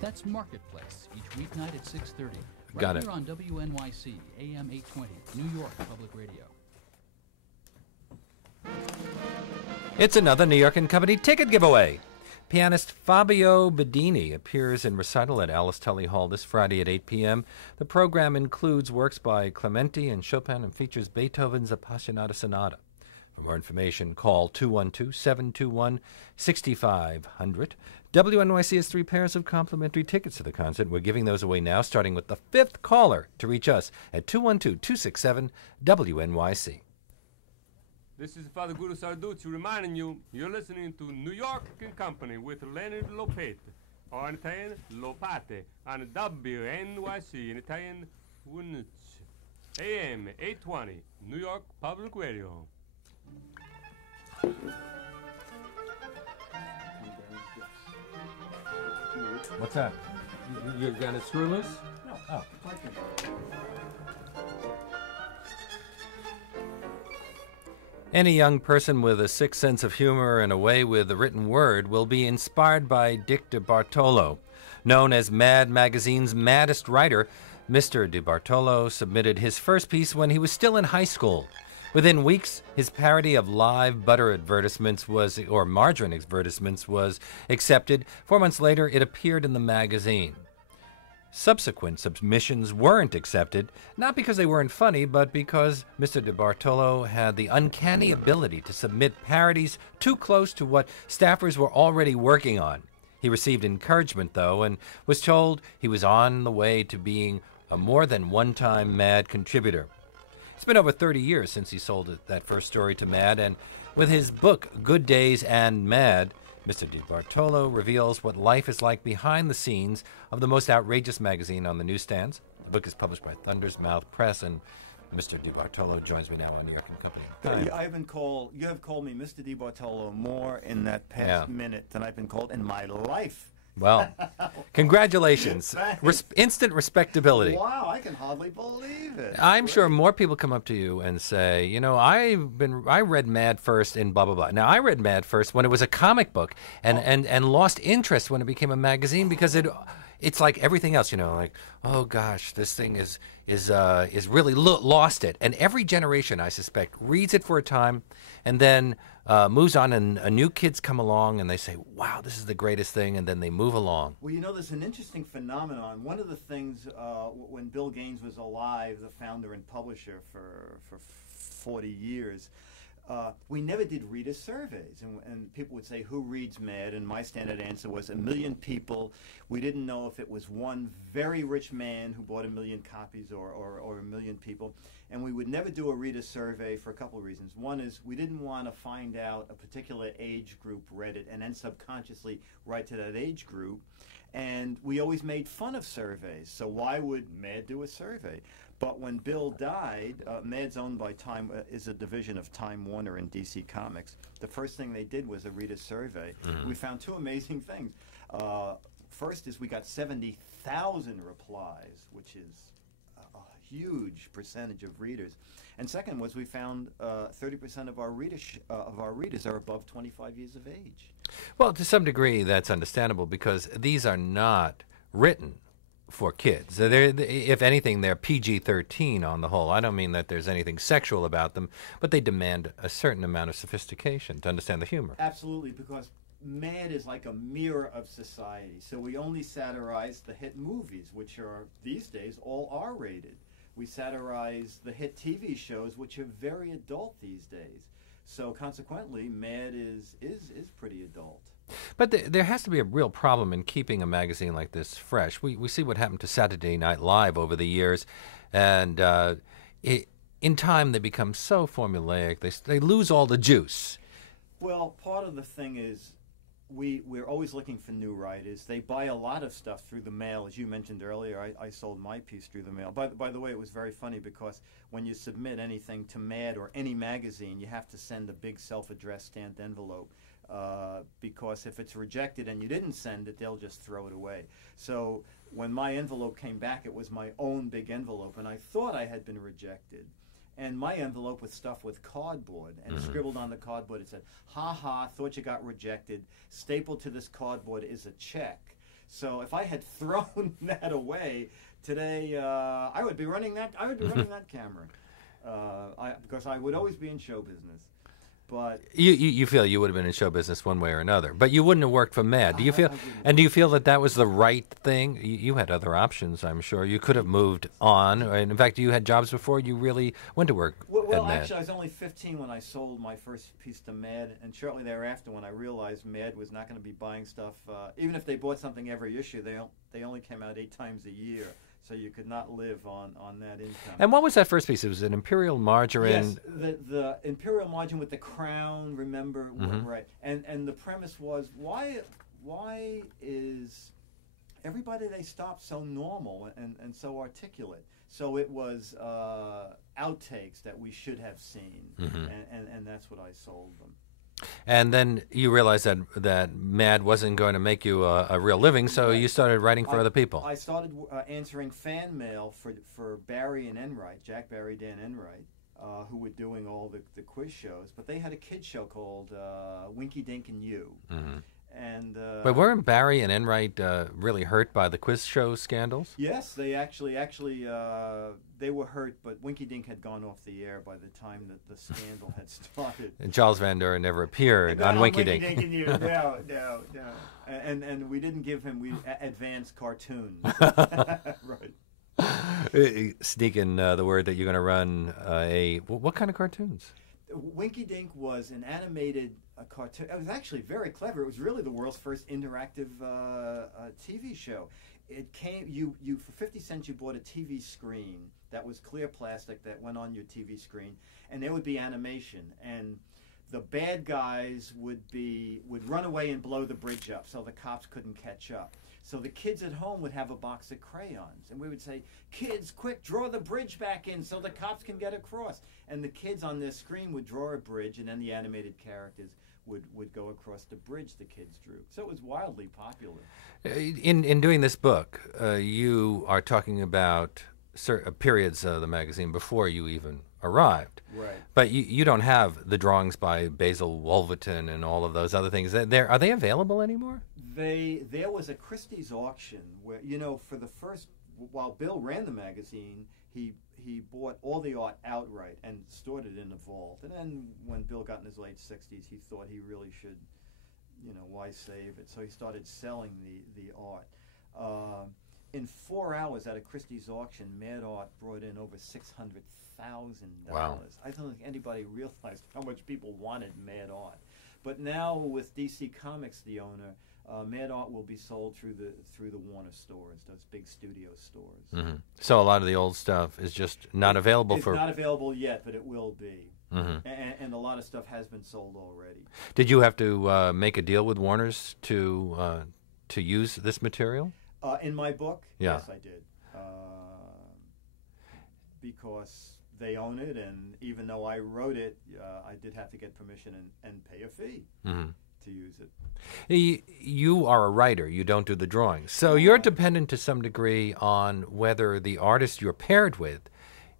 That's Marketplace, each weeknight at 6:30. Right Got it. here on WNYC, AM 820, New York Public Radio. It's another New York & Company ticket giveaway. Pianist Fabio Bedini appears in recital at Alice Tully Hall this Friday at 8 p.m. The program includes works by Clementi and Chopin and features Beethoven's Appassionata Sonata. For more information, call 212-721-6500. WNYC has 3 pairs of complimentary tickets to the concert. We're giving those away now, starting with the 5th caller to reach us at 212-267-WNYC. This is Father Guru Sarducci reminding you you're listening to New York & Company with Lennie Lopate, or in Italian, Lopate, on WNYC, in Italian, WNYC, AM 820, New York Public Radio. What's that? You're going to screw loose? No. Oh. Any young person with a sick sense of humor and a way with the written word will be inspired by Dick DeBartolo. Known as Mad Magazine's maddest writer, Mr. DeBartolo submitted his first piece when he was still in high school. Within weeks, his parody of live butter advertisements or margarine advertisements was accepted. 4 months later, it appeared in the magazine. Subsequent submissions weren't accepted, not because they weren't funny, but because Mr. DeBartolo had the uncanny ability to submit parodies too close to what staffers were already working on. He received encouragement, though, and was told he was on the way to being a more than one-time Mad contributor. It's been over 30 years since he sold that first story to Mad, and with his book, Good Days and Mad, Mr. DeBartolo reveals what life is like behind the scenes of the most outrageous magazine on the newsstands. The book is published by Thunder's Mouth Press, and Mr. DeBartolo joins me now on New York & Company. You have called me Mr. DeBartolo more in that past minute than I've been called in my life. Well, congratulations. Instant respectability. Wow, I can hardly believe it. I'm sure more people come up to you and say, you know, I read Mad first in blah, blah, blah. Now, I read Mad first when it was a comic book and lost interest when it became a magazine because it's like everything else, you know, like, oh, gosh, this thing is really lost it. And every generation, I suspect, reads it for a time and then moves on, and new kids come along and they say, wow, this is the greatest thing, and then they move along. Well, you know, there's an interesting phenomenon. One of the things, when Bill Gaines was alive, the founder and publisher for 40 years, we never did reader surveys, and people would say, who reads Mad? And my standard answer was 1 million people. We didn't know if it was one very rich man who bought 1 million copies or 1 million people. And we would never do a reader survey for a couple of reasons. One is we didn't want to find out a particular age group read it and then subconsciously write to that age group. And we always made fun of surveys. So why would Mad do a survey? But when Bill died, Mad's owned by Time, is a division of Time Warner and DC Comics. The first thing they did was a reader survey. Mm-hmm. We found 2 amazing things. First is we got 70,000 replies, which is huge percentage of readers. And second was we found 30% of our readers are above 25 years of age. Well, to some degree, that's understandable because these are not written for kids. If anything, they're PG-13 on the whole. I don't mean that there's anything sexual about them, but they demand a certain amount of sophistication to understand the humor. Absolutely, because Mad is like a mirror of society. So we only satirize the hit movies, which are, these days, all R-rated. We satirize the hit TV shows, which are very adult these days. So consequently, Mad is pretty adult. But there has to be a real problem in keeping a magazine like this fresh. We see what happened to Saturday Night Live over the years, and in time they become so formulaic. They lose all the juice. Well, part of the thing is we're always looking for new writers. They buy a lot of stuff through the mail. As you mentioned earlier, I sold my piece through the mail. By the way, it was very funny because when you submit anything to Mad or any magazine, you have to send a big self-addressed stamped envelope because if it's rejected and you didn't send it, they'll just throw it away. So when my envelope came back, it was my own big envelope, and I thought I had been rejected. And my envelope was stuffed with cardboard, and scribbled on the cardboard, it said, "Ha ha, thought you got rejected. Stapled to this cardboard is a check." So if I had thrown that away today, I would be running that. I would be running that camera, because I would always be in show business. But you feel you would have been in show business one way or another, but you wouldn't have worked for Mad. Do you feel? And do you feel that that was the right thing? You had other options, I'm sure. You could have moved on. And in fact, you had jobs before you really went to work well, at Mad. actually, I was only 15 when I sold my first piece to Mad, and shortly thereafter, when I realized Mad was not going to be buying stuff, even if they bought something every issue, they only came out 8 times a year. So you could not live on that income. And what was that first piece? It was an Imperial Margarine. Yes, the Imperial Margarine with the crown, remember? Right. And the premise was, why is everybody they stopped so normal and so articulate? So it was outtakes that we should have seen, and that's what I sold them. And then you realized that Mad wasn't going to make you a real living, so you started writing for other people. I started answering fan mail for Barry and Enright, Jack Barry, Dan Enright, who were doing all the quiz shows. But they had a kid show called Winky Dink and You. And but weren't Barry and Enright really hurt by the quiz show scandals? Yes, they actually they were hurt, but Winky Dink had gone off the air by the time that the scandal had started. And Charles Van Doren never appeared on Winky Dink. Winky Dink and You, no. And we didn't give him advanced cartoons. Right. Sneak in the word that you're going to run what kind of cartoons? Winky Dink was an animated cartoon. It was actually very clever. It was really the world's first interactive TV show. It came you for 50 cents you bought a TV screen that was clear plastic that went on your TV screen, and there would be animation, and the bad guys would run away and blow the bridge up so the cops couldn't catch up. So the kids at home would have a box of crayons, and we would say, "Kids, quick, draw the bridge back in so the cops can get across." And the kids on their screen would draw a bridge, and then the animated characters would go across the bridge the kids drew. So it was wildly popular. In doing this book, you are talking about certain periods of the magazine before you even arrived. Right. But you don't have the drawings by Basil Wolverton and all of those other things. Are they available anymore? There was a Christie's auction where, for the first, while Bill ran the magazine, he bought all the art outright and stored it in a vault. And then when Bill got in his late 60s, he thought he really should, why save it? So he started selling the art. In 4 hours at a Christie's auction, Mad Art brought in over $600,000. Wow. I don't think anybody realized how much people wanted Mad Art. But now with DC Comics, the owner, Mad Art will be sold through the Warner stores, those big studio stores. So a lot of the old stuff is just not available It's not available yet, but it will be. And a lot of stuff has been sold already. Did you have to make a deal with Warner's to use this material? In my book, Yeah. Yes, I did. Because they own it, and even though I wrote it, I did have to get permission and pay a fee to use it. You are a writer. You don't do the drawings. So you're dependent to some degree on whether the artist you're paired with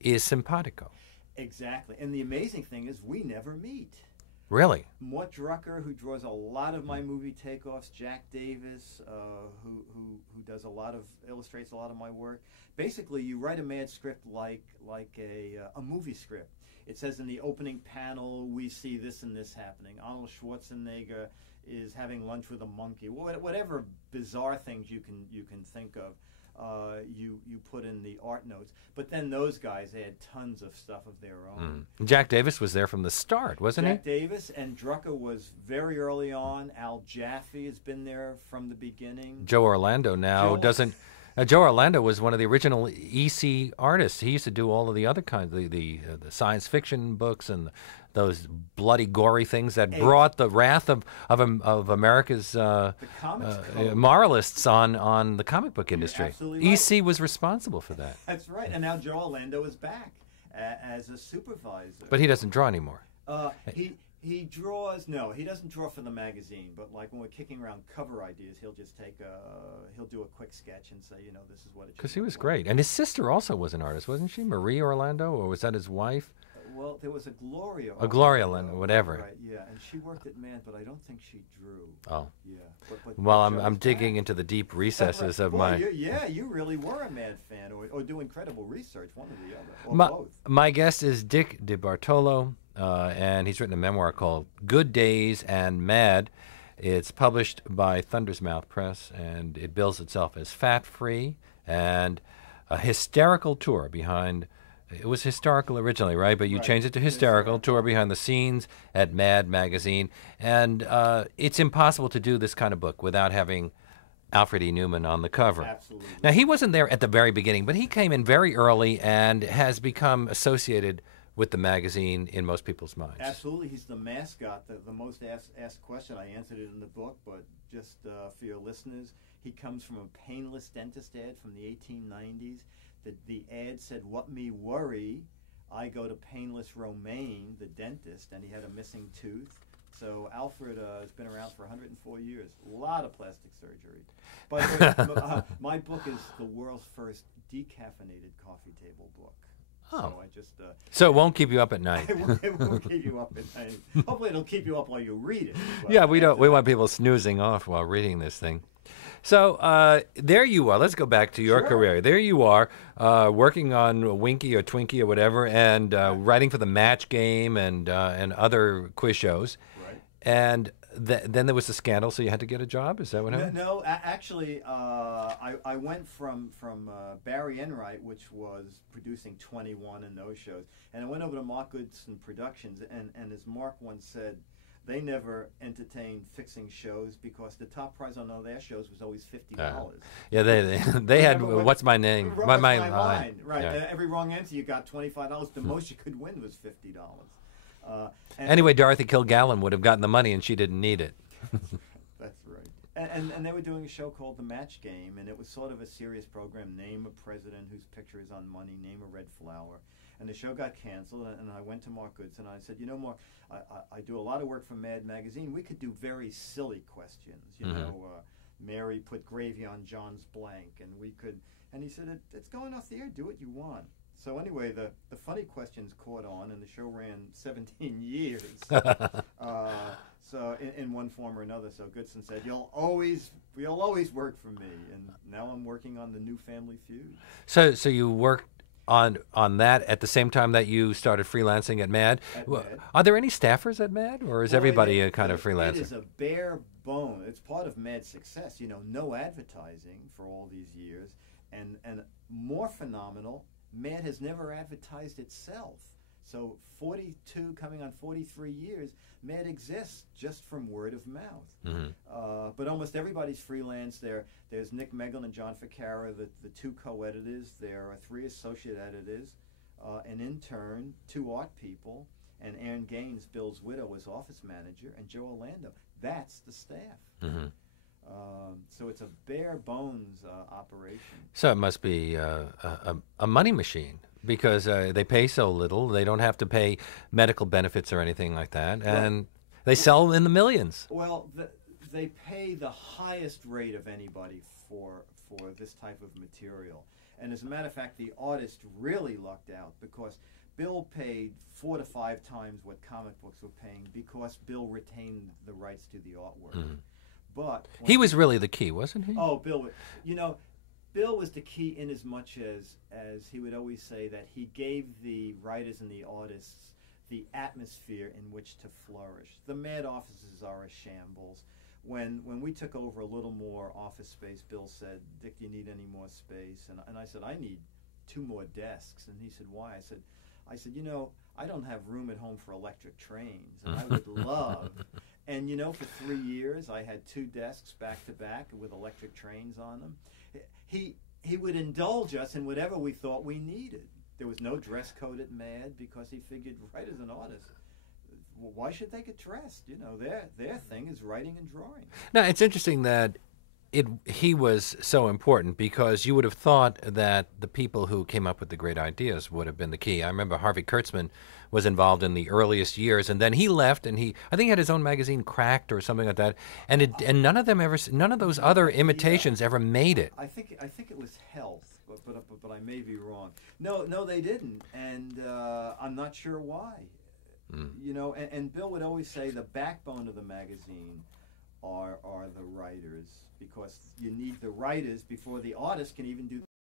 is simpatico. Exactly. And the amazing thing is we never meet. Really? Mort Drucker, who draws a lot of my movie takeoffs, Jack Davis, who illustrates a lot of my work. Basically, you write a Mad script like a movie script. It says in the opening panel, we see this and this happening. Arnold Schwarzenegger is having lunch with a monkey. Whatever bizarre things you can think of, you put in the art notes. But then those guys add tons of stuff of their own. Jack Davis was there from the start, wasn't Jack Davis and Drucker was very early on. Al Jaffe has been there from the beginning. Joe Orlando now doesn't. Joe Orlando was one of the original EC artists. He used to do all of the other kinds, the science fiction books and those bloody, gory things that brought the wrath of America's moralists on the comic book industry. EC was responsible for that. That's right, and now Joe Orlando is back as a supervisor. But he doesn't draw anymore. He draws. No, he doesn't draw for the magazine. But like when we're kicking around cover ideas, he'll just he'll do a quick sketch and say, this is what it should. Because he was great, and his sister also was an artist, wasn't she? Marie Orlando, or was that his wife? Well, there was a Gloria. A Gloria, whatever. Right, yeah, and she worked at MAD, but I don't think she drew. Oh. Yeah. Well, I'm digging into the deep recesses of my... You really were a MAD fan, or do incredible research, one or the other, or both. My guest is Dick DeBartolo, and he's written a memoir called Good Days and Mad. It's published by Thunder's Mouth Press, and it bills itself as fat-free and a hysterical tour behind... It was historical originally, right? But you changed it to hysterical, tour behind the scenes at Mad Magazine. And it's impossible to do this kind of book without having Alfred E. Newman on the cover. Absolutely. Now, he wasn't there at the very beginning, but he came in very early and has become associated with the magazine in most people's minds. Absolutely. He's the mascot, the most asked question. I answered it in the book, but just for your listeners, he comes from a painless dentist ad from the 1890s. The ad said, "What me worry, I go to painless Romaine, the dentist," and he had a missing tooth. So Alfred has been around for 104 years. A lot of plastic surgery. But my book is the world's first decaffeinated coffee table book. Oh. So I just... So it won't keep you up at night. It won't keep you up at night. Hopefully it'll keep you up while you read it. Yeah, we want people snoozing off while reading this thing. So there you are. Let's go back to your career. There you are, working on Winky or Twinkie or whatever, and writing for the Match Game and other quiz shows. Right. And then there was a scandal, so you had to get a job? Is that what happened? No, actually, I went from Barry Enright, which was producing 21 in those shows, and I went over to Mark Goodson Productions, and as Mark once said, they never entertained fixing shows because the top prize on all their shows was always $50. Yeah, they had what's my name? My line. Right. Yeah. Every wrong answer, you got $25. The most you could win was $50. Anyway, Dorothy Kilgallen would have gotten the money, and she didn't need it. That's right. And they were doing a show called The Match Game, and it was sort of a serious program. Name a president whose picture is on money. Name a red flower. And the show got canceled, and I went to Mark Goodson, and I said, Mark, I do a lot of work for Mad Magazine. We could do very silly questions, you know, Mary put gravy on John's blank, and we could, and he said, it's going off the air, do what you want. So anyway, the funny questions caught on, and the show ran 17 years. So in one form or another. So Goodson said, you'll always work for me, and now I'm working on the new Family Feud. So you worked on that at the same time that you started freelancing at MAD? Are there any staffers at MAD, or is everybody a kind of freelancer? It is a bare bone. It's part of MAD's success. No advertising for all these years, and more phenomenal, MAD has never advertised itself. So 42, coming on 43 years, MAD exists just from word of mouth. Mm-hmm. But almost everybody's freelance. There's Nick Meglin and John Ficarra, the two co-editors. There are 3 associate editors, an intern, 2 art people, and Erin Gaines, Bill's widow, was office manager, and Joe Orlando. That's the staff. Mm-hmm. So it's a bare bones operation. So it must be a money machine, because they pay so little. They don't have to pay medical benefits or anything like that, and they sell in the millions. Well, they pay the highest rate of anybody for this type of material. And as a matter of fact, the artist really lucked out, because Bill paid 4 to 5 times what comic books were paying, because Bill retained the rights to the artwork. Mm. But he was really the key, wasn't he? Oh, Bill! Bill was the key in as much as he would always say that he gave the writers and the artists the atmosphere in which to flourish. The MAD offices are a shambles. When we took over a little more office space, Bill said, "Dick, do you need any more space?" And I said, "I need 2 more desks." And he said, "Why?" I said, I don't have room at home for electric trains, and I would love. And for 3 years I had 2 desks back to back with electric trains on them. He would indulge us in whatever we thought we needed. There was no dress code at MAD, because he figured, writers and artists, why should they get dressed? Their thing is writing and drawing. Now, it's interesting that he was so important, because you would have thought that the people who came up with the great ideas would have been the key. I remember Harvey Kurtzman was involved in the earliest years, and then he left, and I think he had his own magazine, Cracked or something like that, and none of those other imitations ever made it. I think it was Health, but I may be wrong. No, they didn't, and I'm not sure why. You know, and Bill would always say the backbone of the magazine are the writers, because you need the writers before the artists can even do